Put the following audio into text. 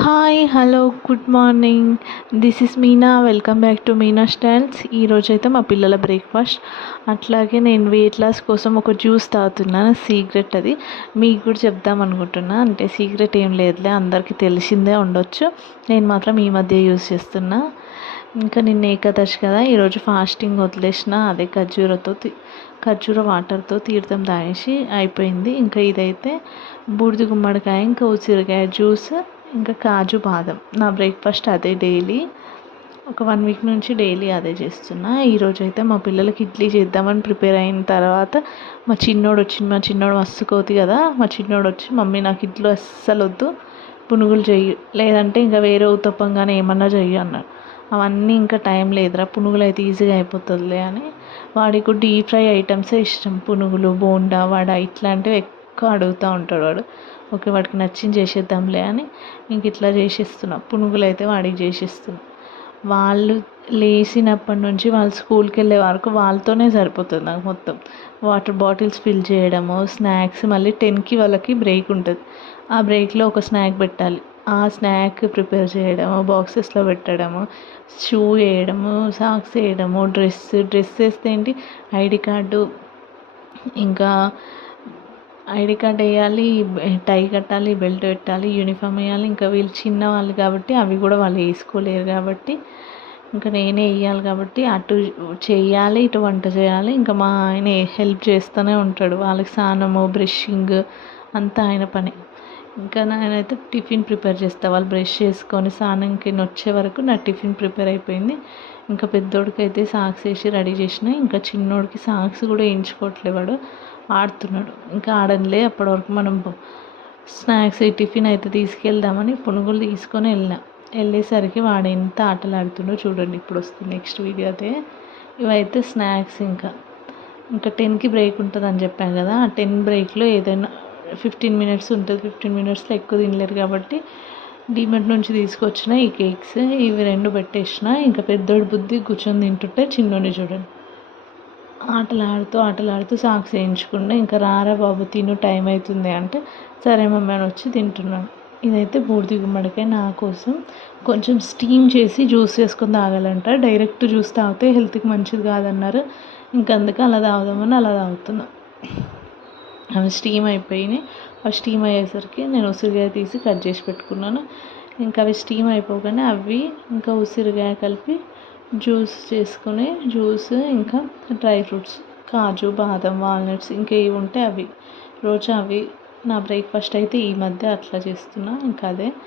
Hi hello good morning. This is Meena. Welcome back to Meena styles. ఈరోజైతే మా పిల్లల breakfast. అట్లాగే నేను వెయిట్ లాస్ కోసం ఒక జ్యూస్ తాగుతున్నాను, సీక్రెట్. అది మీకు కూడా చెప్దాం అనుకుంటున్నా. అంటే సీక్రెట్ ఏం లేదులే, అందరికీ తెలిసిందే ఉండొచ్చు. నేను మాత్రం ఈ మధ్య యూస్ చేస్తున్నా. ఇంకా నిన్న ఏకాదశి కదా, ఈరోజు ఫాస్టింగ్ వదిలేసిన. అదే ఖర్జూర వాటర్తో తీర్థం తాగేసి అయిపోయింది. ఇంకా ఇదైతే బూడిద గుమ్మడికాయ, ఇంకా ఉసిరికాయ జ్యూస్, ఇంకా కాజు బాదం. నా బ్రేక్ఫాస్ట్ అదే డైలీ. ఒక 1 వీక్ నుంచి డైలీ అదే చేస్తున్నా. ఈరోజు అయితే మా పిల్లలకి ఇడ్లీ చేద్దామని ప్రిపేర్ అయిన తర్వాత మా చిన్నోడు మస్తు కోతి కదా, మా చిన్నోడు వచ్చి మమ్మీ నాకు ఇడ్లీ అస్సలు వద్దు, పునుగులు చెయ్యి, లేదంటే ఇంకా వేరే ఉత్తప్పంగానే ఏమన్నా చెయ్యి అన్నాడు. అవన్నీ ఇంకా టైం లేదురా, పునుగులు అయితే ఈజీగా అయిపోతుందిలే అని. వాడికి డీప్ ఫ్రై ఐటమ్సే ఇష్టం. పునుగులు, బోండా, వడ ఇట్లాంటివి ఎక్కువ అడుగుతూ ఉంటాడు వాడు. ఓకే, వాడికి నచ్చింది చేసేద్దాంలే అని ఇంక ఇట్లా చేసేస్తున్నా. పునుగులు అయితే వాడికి చేసేస్తున్నా. వాళ్ళు లేచినప్పటి నుంచి వాళ్ళు స్కూల్కి వెళ్ళే వరకు వాళ్ళతోనే సరిపోతుంది నాకు మొత్తం. వాటర్ బాటిల్స్ ఫిల్ చేయడము, స్నాక్స్. మళ్ళీ 10కి వాళ్ళకి బ్రేక్ ఉంటుంది. ఆ బ్రేక్లో ఒక స్నాక్ పెట్టాలి. ఆ స్నాక్ ప్రిపేర్ చేయడము, బాక్సెస్లో పెట్టడము, షూ వేయడము, సాక్స్ వేయడము, డ్రెస్ వేస్తే ఏంటి, ఐడి కార్డు, ఇంకా ఐడి కార్డ్ వేయాలి, టై కట్టాలి, బెల్ట్ పెట్టాలి, యూనిఫామ్ వేయాలి. ఇంకా వీళ్ళు చిన్నవాళ్ళు కాబట్టి అవి కూడా వాళ్ళు వేసుకోలేరు కాబట్టి ఇంకా నేనే వేయాలి. కాబట్టి అటు చేయాలి, ఇటు వంట చేయాలి. ఇంకా మా ఆయన హెల్ప్ చేస్తూనే ఉంటాడు. వాళ్ళకి స్నానము, బ్రషింగ్ అంతా ఆయన పని. ఇంకా నేనైతే టిఫిన్ ప్రిపేర్ చేస్తాను. వాళ్ళు బ్రష్ చేసుకొని స్నానంకి వచ్చే వరకు నా టిఫిన్ ప్రిపేర్ అయిపోయింది. ఇంకా పెద్దోడికి అయితే సాక్స్ వేసి రెడీ చేసిన. ఇంకా చిన్నోడికి సాక్స్ కూడా వేయించుకోవట్లేవాడు, ఆడుతున్నాడు. ఇంకా ఆడనిలే, అప్పటివరకు మనం స్నాక్స్ టిఫిన్ అయితే తీసుకెళ్దామని పునుగులు తీసుకొని వెళ్ళేసరికి వాడు ఎంత ఆటలు ఆడుతుండో చూడండి. ఇప్పుడు వస్తుంది నెక్స్ట్ వీడియో. అదే ఇవైతే స్నాక్స్. ఇంకా 10కి బ్రేక్ ఉంటుంది అని చెప్పాను కదా, ఆ 10 బ్రేక్లో ఏదైనా 15 మినిట్స్ ఉంటుంది. 15 మినిట్స్లో ఎక్కువ తినలేరు కాబట్టి డీమార్ట్ నుంచి తీసుకొచ్చిన ఈ కేక్స్ ఇవి 2 పెట్టేసిన. ఇంకా పెద్దోడి బుద్ధి కూర్చొని తింటుంటే చిన్నోడిని చూడండి ఆటలాడుతూ సాక్స్ వేయించుకుంటే, ఇంకా రారా బాబు తిను, టైం అవుతుంది అంటే సరే మమ్మీ అని వచ్చి తింటున్నాను. ఇదైతే బూడిద గుమ్మడికాయ. నా కోసం కొంచెం స్టీమ్ చేసి జ్యూస్ చేసుకొని తాగాలంట. డైరెక్ట్ జ్యూస్ తాగితే హెల్త్కి మంచిది కాదన్నారు. అందుకే అలా తాగుదామని అలా తాగుతున్నా. అవి స్టీమ్ అయిపోయినాయి. అవి స్టీమ్ అయ్యేసరికి నేను ఉసిరికాయ తీసి కట్ చేసి పెట్టుకున్నాను. ఇంకా అవి స్టీమ్ అయిపోగానే అవి ఇంకా ఉసిరికాయ కలిపి జ్యూస్ చేసుకుని, ఇంకా డ్రై ఫ్రూట్స్, కాజు, బాదం, వాల్నట్స్ ఇంకా ఏవి ఉంటే అవి రోజు అవి నా బ్రేక్ఫాస్ట్ అయితే ఈ మధ్య అట్లా చేస్తున్నా. ఇంకా అదే